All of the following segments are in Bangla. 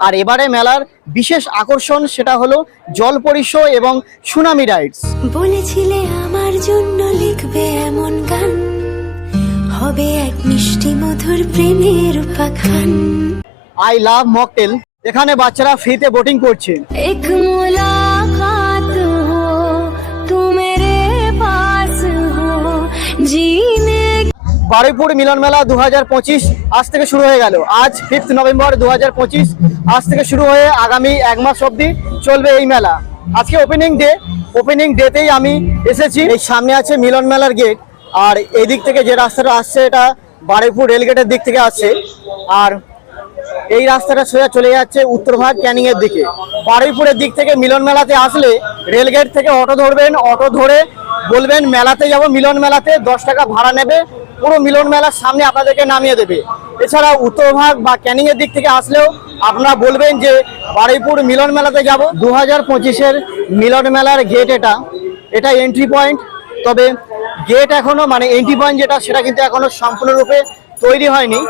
আর এবারে মেলার বিশেষ আকর্ষণ সেটা হলো জল পরিশো এবং সুনামি রাইডস বলেছিলে আমার জন্য লিখবে এমন গান। হবে এক মিষ্টি মধুর প্রেমের উপাখ্যান। আই লাভ মকটেল এখানে বাচ্চারা ফ্রিতে বোটিং করছে। এক মুলাকাত বারুইপুর মিলন মেলা দু হাজার পঁচিশ আজ থেকে শুরু হয়ে গেল। আজ ফিফথ নভেম্বর দু হাজার পঁচিশ আজ থেকে শুরু হয়ে আগামী এক মাস অবধি চলবে এই মেলা। আজকে ওপেনিং ডে ওপেনিং ডেতেই আমি এসেছি। এই সামনে আছে মিলন মেলার গেট আর এই দিক থেকে যে রাস্তাটা আসছে এটা বারুইপুর রেলগেটের দিক থেকে আসছে। আর এই রাস্তাটা সোজা চলে যাচ্ছে উত্তরভাগ ক্যানিং এর দিকে। বারুইপুরের দিক থেকে মিলন মেলাতে আসলে রেলগেট থেকে অটো ধরবেন, অটো ধরে বলবেন, মেলাতে যাব, মিলন মেলাতে দশ টাকা ভাড়া নেবে পুরো মিলন মেলার সামনে আপনাদেরকে নামিয়ে দেবে। এছাড়া উত্তরভাগ বা ক্যানিং এর দিক থেকে আসলেও আপনারা বলবেন যে বারুইপুর মিলন মেলাতে যাব। দু হাজার পঁচিশের মিলন মেলার গেট এটা। এটা এন্ট্রি পয়েন্ট তবে গেট এখনও মানে এন্ট্রি পয়েন্ট যেটা, সেটা কিন্তু এখনও সম্পূর্ণরূপে তৈরি হয়নি।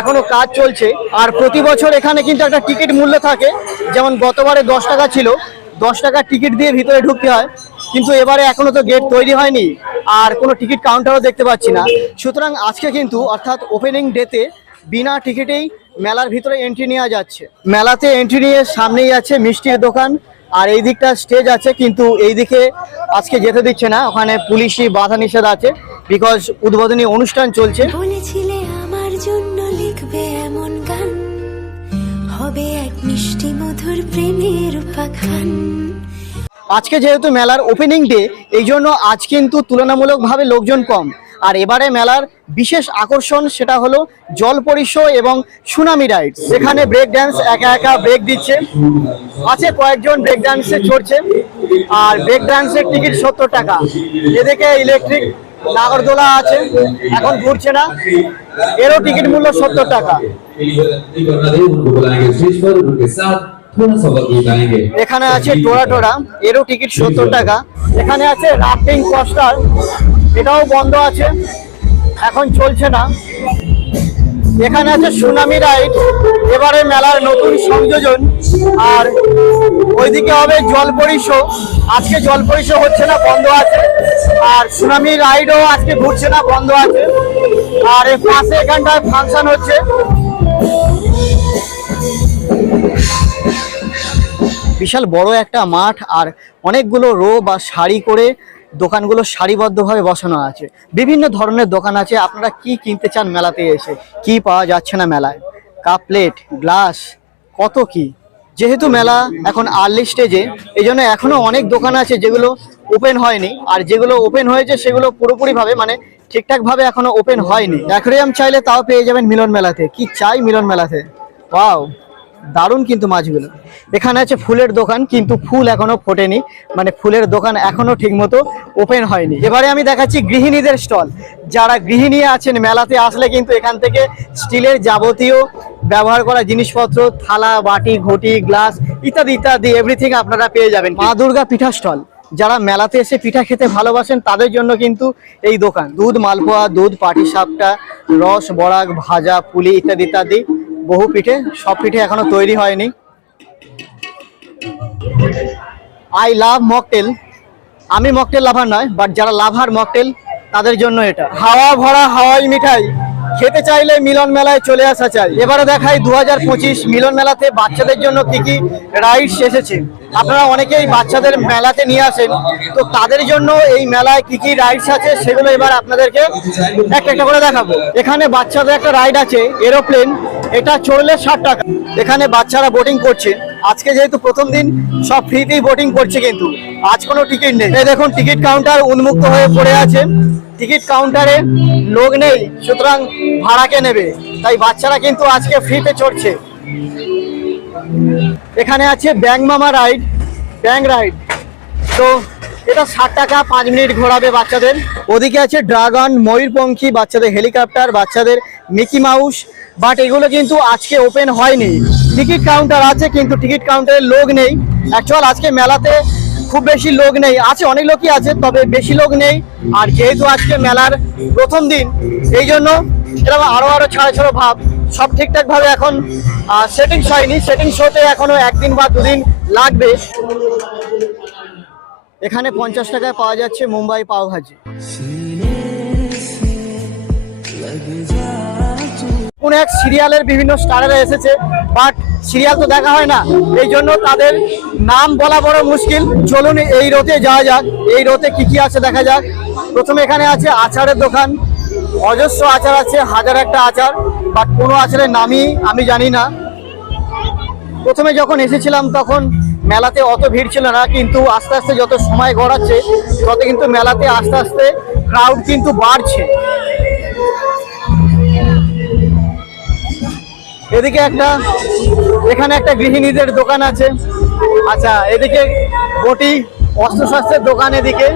এখনও কাজ চলছে। আর প্রতি বছর এখানে কিন্তু একটা টিকিট মূল্য থাকে। যেমন গতবারে দশ টাকা ছিল। দশ টাকা টিকিট দিয়ে ভিতরে ঢুকতে হয়। কিন্তু এবারে এখনও তো গেট তৈরি হয়নি, আর কোনো টিকিট কাউন্টারও দেখতে পাচ্ছি না। সুতরাং আজকে কিন্তু অর্থাৎ ওপেনিং ডেতে বিনা টিকিটেই মেলার ভিতরে এন্ট্রি নেওয়া যাচ্ছে। মেলাতে এন্ট্রি নিয়ে সামনেই আছে মিষ্টির দোকান, আর এই দিকটা স্টেজ আছে, কিন্তু এই দিকে আজকে যেতে দিচ্ছে না। ওখানে পুলিশি বাধা নিষেধ আছে বিকজ উদ্বোধনী অনুষ্ঠান চলছে। বলেছিলে আমার জন্য লিখবে এমন গান, হবে এক মিষ্টি মধুর প্রেমের আজকে যেহেতু মেলার ওপেনিং ডে এই জন্য আজ কিন্তু তুলনামূলকভাবে লোকজন কম। আর এবারে মেলার বিশেষ আকর্ষণ সেটা হলো জল পরিশো এবং সুনামি রাইডস এখানে ব্রেক ড্যান্স একা একা ব্রেক দিচ্ছে। আছে কয়েকজন ব্রেক ড্যান্সে চড়ছে। আর ব্রেক ড্যান্সের টিকিট সত্তর টাকা। এদিকে ইলেকট্রিক নাগরদোলা আছে। এখন ঘুরছে না। এরও টিকিট মূল্য সত্তর টাকা। এখানে আছে টোরা টোরা এরও টিকিট সত্তর টাকা। এখানে আছে রাফটিং কস্টার এটাও বন্ধ আছে এখন চলছে না। এখানে আছে সুনামি রাইড এবারে মেলার নতুন সংযোজন আর ওইদিকে হবে জল পরিশো আজকে জল পরিশো হচ্ছে না বন্ধ আছে। আর সুনামি রাইডও আজকে ঘুরছে না বন্ধ আছে। আর পাশে এখানটায় ফাংশন হচ্ছে। বিশাল বড় একটা মাঠ আর অনেকগুলো রো বা সারি করে দোকানগুলো সারিবদ্ধভাবে বসানো আছে। বিভিন্ন ধরনের দোকান আছে। আপনারা কি কিনতে চান মেলাতে এসে? কি পাওয়া যাচ্ছে না মেলায়? কাপ প্লেট, গ্লাস, কত কি? যেহেতু মেলা এখন আর্লি স্টেজে এই জন্য এখনও অনেক দোকান আছে যেগুলো ওপেন হয়নি। আর যেগুলো ওপেন হয়েছে, সেগুলো পুরোপুরিভাবে মানে ঠিকঠাকভাবে এখনও ওপেন হয়নি। অ্যাকোরিয়াম চাইলে তাও পেয়ে যাবেন মিলন মেলাতে। কি চাই মিলন মেলাতে? ওয়াও! দারুণ কিন্তু মাছগুলো। এখানে আছে ফুলের দোকান, কিন্তু ফুল এখনও ফোটেনি। মানে ফুলের দোকান এখনও ঠিকমতো ওপেন হয়নি। এবারে আমি দেখাচ্ছি গৃহিণীদের স্টল। যারা গৃহিণী আছেন, মেলাতে আসলে কিন্তু এখান থেকে স্টিলের যাবতীয় ব্যবহার করা জিনিসপত্র, থালা, বাটি, ঘটি, গ্লাস ইত্যাদি ইত্যাদি এভরিথিং আপনারা পেয়ে যাবেন মা দুর্গা পিঠা স্টল। যারা মেলাতে এসে পিঠা খেতে ভালোবাসেন, তাদের জন্য কিন্তু এই দোকান। দুধ মালপোয়া, দুধ পাটি সাপটা রস বরাগ ভাজা, পুলি ইত্যাদি ইত্যাদি। বহু পিঠে, সব পিঠে এখনও তৈরি হয়নি। আই লাভ মকটেল আমি মকটেল লাভার নয় বাট যারা লাভার মকটেল তাদের জন্য এটা। হাওয়া ভরা হাওয়াই মিঠাই। খেতে চাইলে মিলন মেলায় চলে আসা চাই। এবারে দেখাই দু হাজার পঁচিশ মিলন মেলাতে বাচ্চাদের জন্য কি কি রাইডস এসেছে। আপনারা অনেকেই বাচ্চাদের মেলাতে নিয়ে আসেন। তো তাদের জন্য এই মেলায় কি কি রাইডস আছে সেগুলো এবার আপনাদেরকে একটা একটা করে দেখাবো। এখানে বাচ্চাদের একটা রাইড আছে এরোপ্লেন এটা চড়লে ষাট টাকা। এখানে বাচ্চারা বোটিং করছে। আজকে যেহেতু প্রথম দিন, সব ফ্রিতেই বোটিং করছে কিন্তু। আজ কোনো টিকিট নেই। দেখুন টিকিট কাউন্টার উন্মুক্ত হয়ে পড়ে আছে। টিকিট কাউন্টারে লোক নেই, সুতরাং ভাড়াকে নেবে? তাই বাচ্চারা কিন্তু আজকে ফ্রিতে চড়ছে। এখানে আছে ব্যাং মামা রাইড ব্যাং রাইড তো এটা ষাট টাকা পাঁচ মিনিট ঘোরাবে বাচ্চাদের। ওদিকে আছে ড্রাগন, ময়ূরপঙ্খী, বাচ্চাদের হেলিকপ্টার, বাচ্চাদের মিকি মাউস, বাট এগুলো কিন্তু আজকে ওপেন হয়নি। টিকিট কাউন্টার আছে, কিন্তু টিকিট কাউন্টারে লোক নেই। অ্যাকচুয়াল আজকে মেলাতে খুব বেশি লোক নেই। আছে অনেক লোকই আছে, তবে বেশি লোক নেই। আর যেহেতু আজকে মেলার প্রথম দিন, এই জন্য এরকম আরও আরও ছাড়া ছাড়ো ভাব। সব ঠিকঠাক ভাবে এখন সেটিংস হয়নি। সেটিং শোতে এখনও একদিন বা দুদিন লাগবে। এখানে পঞ্চাশ টাকায় পাওয়া যাচ্ছে মুম্বাই পাও ভাজি। কোন এক সিরিয়ালের বিভিন্ন স্টারেরা এসেছে, বাট সিরিয়াল তো দেখা হয় না। এই জন্য তাদের নাম বলা বড় মুশকিল। চলুন এই রোতে যাওয়া যাক, এই রোতে কি কি আছে দেখা যাক। প্রথমে এখানে আছে আচারের দোকান। অজস্র আচার আছে, হাজার একটা আচার, বাট কোনো আচারের নামই আমি জানি না। প্রথমে যখন এসেছিলাম তখন মেলাতে অত ভিড় ছিল না, কিন্তু আস্তে আস্তে যত সময় গড়াচ্ছে, তত কিন্তু মেলাতে আস্তে আস্তে ক্রাউড কিন্তু বাড়ছে। এদিকে একটা, এখানে একটা গৃহিণীদের দোকান আছে। আচ্ছা এদিকে বটি অস্ত্রশস্ত্রের দোকান এদিকে।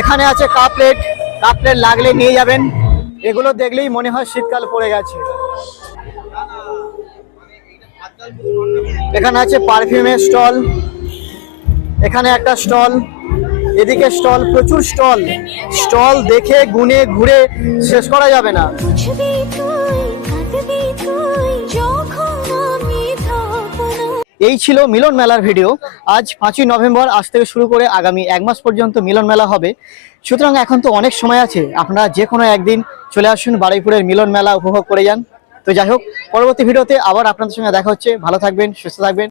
এখানে আছে কাপ প্লেট কাপ প্লেট লাগলে নিয়ে যাবেন। এগুলো দেখলেই মনে হয় শীতকাল পড়ে গেছে। এখানে আছে পারফিউমের স্টল। এখানে একটা স্টল এদিকে স্টল প্রচুর স্টল। স্টল দেখে গুনে ঘুরে শেষ করা যাবে না। এই ছিল মিলন মেলার ভিডিও। আজ পাঁচই নভেম্বর আজ থেকে শুরু করে আগামী এক মাস পর্যন্ত মিলন মেলা হবে। সুতরাং এখন তো অনেক সময় আছে। আপনারা যে কোনো একদিন চলে আসুন বারুইপুরের মিলন মেলা উপভোগ করে যান। তো যাই হোক পরবর্তী ভিডিওতে আবার আপনাদের সঙ্গে দেখা হচ্ছে। ভালো থাকবেন সুস্থ থাকবেন।